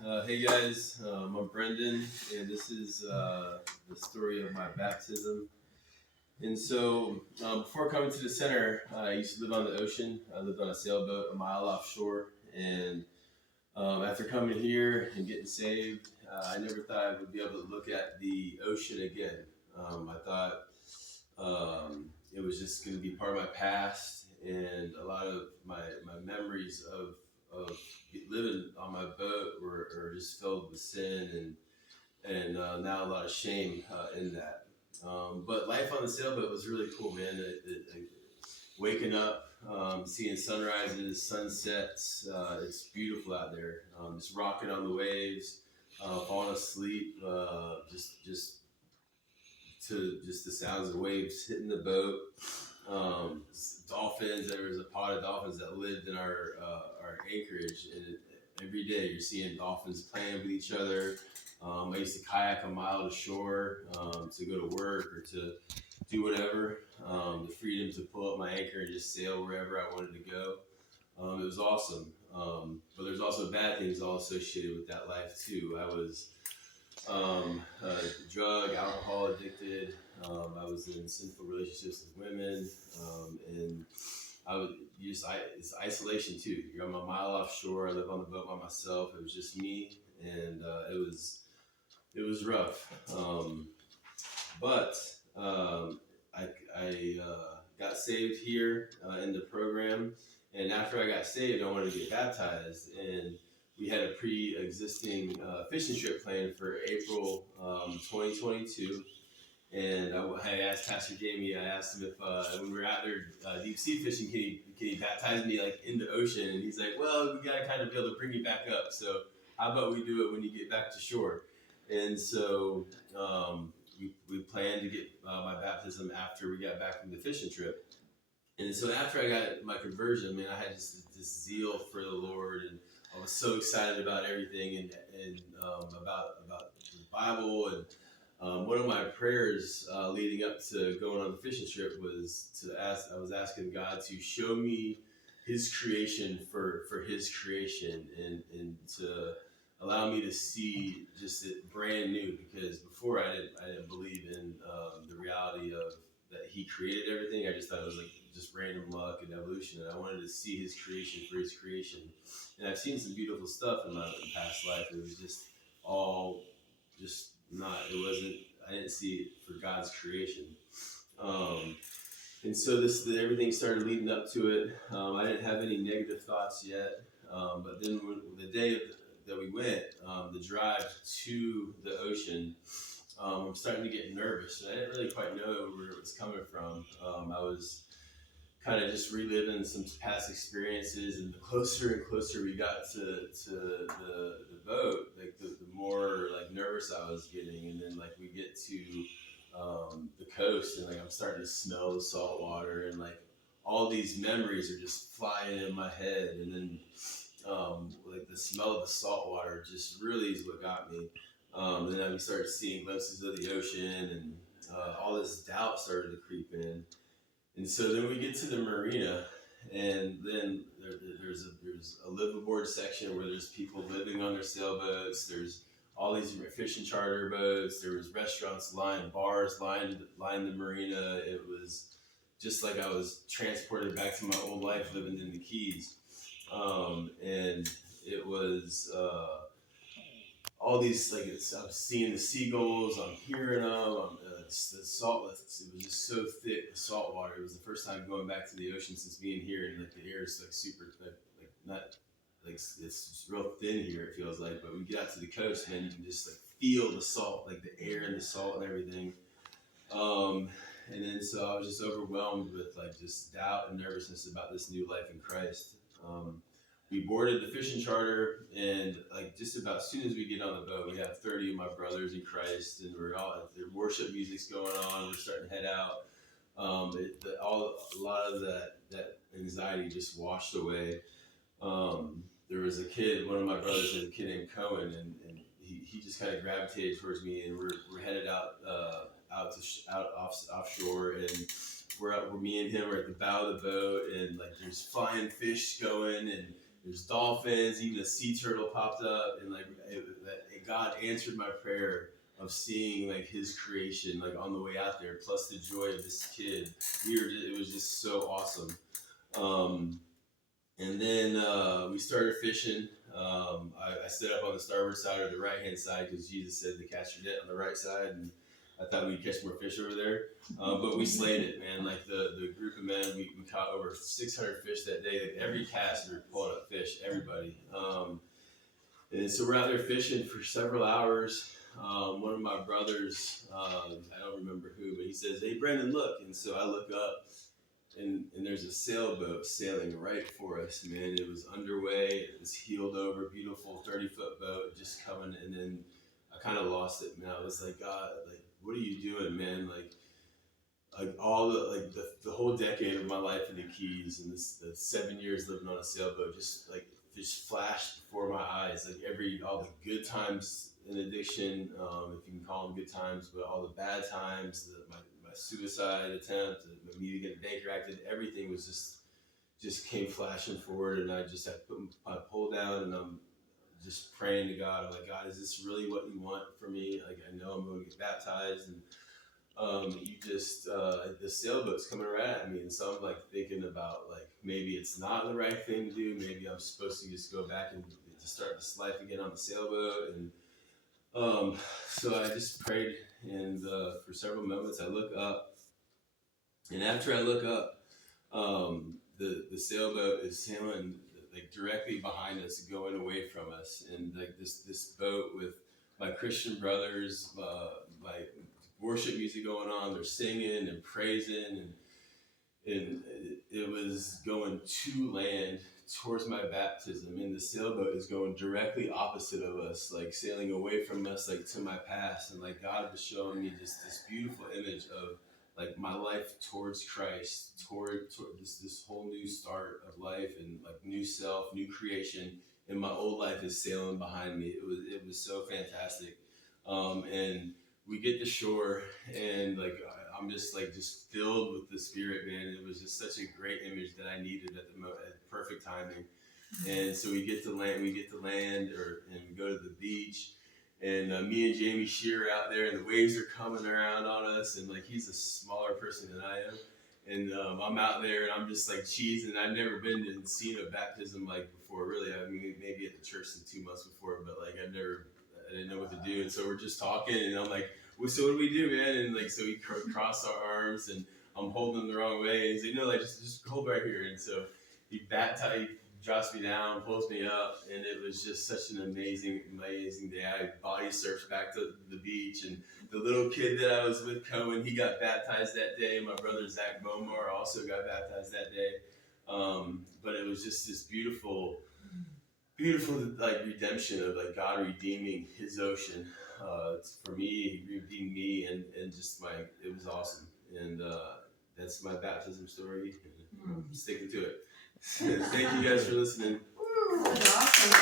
Hey guys, I'm Brendon, and this is the story of my baptism. And so, before coming to the center, I used to live on the ocean. I lived on a sailboat a mile offshore, and after coming here and getting saved, I never thought I would be able to look at the ocean again. I thought it was just going to be part of my past, and a lot of my memories of living on my boat were just filled with sin and now a lot of shame in that. But life on the sailboat was really cool, man. Waking up, seeing sunrises, sunsets. It's beautiful out there. Just rocking on the waves, falling asleep, just the sounds of waves hitting the boat. Dolphins. There was a pod of dolphins that lived in our anchorage, and every day you're seeing dolphins playing with each other. I used to kayak a mile to shore to go to work or to do whatever. The freedom to pull up my anchor and just sail wherever I wanted to go. It was awesome. But there's also bad things all associated with that life too. I was drug, alcohol addicted. I was in sinful relationships with women, and I would it's isolation too. You're on a mile offshore. I live on the boat by myself. It was just me, and it was rough. But I got saved here in the program, and after I got saved, I wanted to get baptized, and we had a pre-existing fishing trip planned for April 2022. And I asked Pastor Jamie. I asked him if when we were out there deep sea fishing, can he baptize me like in the ocean? And he's like, "Well, we gotta kind of be able to bring you back up. So how about we do it when you get back to shore?" And so we planned to get my baptism after we got back from the fishing trip. And so after I got my conversion, man, I had just this zeal for the Lord, and I was so excited about everything and about the Bible. And one of my prayers leading up to going on the fishing trip was to ask. I was asking God to show me His creation for His creation, and to allow me to see just it brand new, because before I didn't believe in the reality of that He created everything. I just thought it was like just random luck and evolution, and I wanted to see His creation for His creation. And I've seen some beautiful stuff in my past life. It was just all just not. It wasn't. I didn't see it for God's creation. Um, and so everything started leading up to it. I didn't have any negative thoughts yet, but then the day that we went, the drive to the ocean, I'm starting to get nervous, and I didn't really quite know where it was coming from. I was kind of just reliving some past experiences, and the closer and closer we got to the boat, like the more like nervous I was getting. And then like we get to the coast, and like I'm starting to smell the salt water, and like all these memories are just flying in my head. And then like the smell of the salt water just really is what got me. And then we started seeing glimpses of the ocean, and all this doubt started to creep in. And so then we get to the marina, and then there's a live aboard section where there's people living on their sailboats. There's all these fishing charter boats. There was restaurants bars lined the marina. It was just like I was transported back to my old life living in the Keys, and it was. All these I'm seeing the seagulls, I'm hearing them. The salt, it was just so thick. The salt water. It was the first time going back to the ocean since being here, and like the air is like super, like not like it's real thin here. It feels like, but we get out to the coast, man, you can just like feel the salt, like the air and the salt and everything. And then so I was just overwhelmed with like just doubt and nervousness about this new life in Christ. We boarded the fishing charter, and like just about as soon as we get on the boat, we have 30 of my brothers in Christ, and we're all the worship music's going on. We're starting to head out. A lot of that anxiety just washed away. There was a kid, one of my brothers, is a kid named Cohen, and he just kind of gravitated towards me, and we're headed out offshore, and we're me and him are at the bow of the boat, and like there's flying fish going, and there's dolphins, even a sea turtle popped up, and like God answered my prayer of seeing like His creation like on the way out there, plus the joy of this kid. It was just so awesome. Um, and then we started fishing. I stood up on the starboard side or the right hand side because Jesus said to cast your net on the right side, and I thought we'd catch more fish over there. But we slayed it, man. Like the group of men, we caught over 600 fish that day. Like every cast, we were pulling up fish, everybody. And so we're out there fishing for several hours. One of my brothers, I don't remember who, but he says, "Hey, Brendon, look." And so I look up, and there's a sailboat sailing right for us, man. It was underway. It was heeled over, beautiful 30-foot boat just coming. And then I kind of lost it, man. I was like, God, like, what are you doing, man? Like all the whole decade of my life in the Keys and the 7 years living on a sailboat just flashed before my eyes. Like all the good times in addiction, if you can call them good times, but all the bad times, my suicide attempt, me to get bank acted, everything was just came flashing forward, and I just had put my pole down, and I'm just praying to God. I'm like, God, is this really what you want for me? Like, I know I'm going to get baptized, and the sailboat's coming right at me, and so I'm like thinking about like maybe it's not the right thing to do. Maybe I'm supposed to just go back and to start this life again on the sailboat, and so I just prayed, and for several moments I look up, and after I look up, the sailboat is sailing like directly behind us, going away from us, and like this boat with my Christian brothers, my worship music going on, they're singing and praising, and it was going to land towards my baptism, and the sailboat is going directly opposite of us, like sailing away from us, like to my past. And like God was showing me just this beautiful image of like my life towards Christ, toward this whole new start of life, and like new self, new creation, and my old life is sailing behind me. It was so fantastic. And we get to shore, and like I'm just filled with the Spirit, man. It was just such a great image that I needed at the perfect timing. And so we get to land, and we go to the beach, and me and Jamie Shear are out there, and the waves are coming around on us, and like he's a smaller person than I am, and I'm out there, and I'm just like cheesing. I've never been and seen a baptism like before, really. I mean, maybe at the church in 2 months before, but like I didn't know what to do, and so we're just talking, and I'm like, well, so what do we do, man? And like, so we cross our arms, and I'm holding them the wrong way, and he's like, no, like just hold right here. And so he drops me down, pulls me up, and it was just such an amazing day. I body surfed back to the beach, and the little kid that I was with, Cohen, he got baptized that day. My brother Zach Bomar also got baptized that day. But it was just this beautiful like redemption of like God redeeming His ocean. For me, He redeemed me, and just it was awesome. And that's my baptism story. And I'm sticking to it. Thank you guys for listening. That's awesome.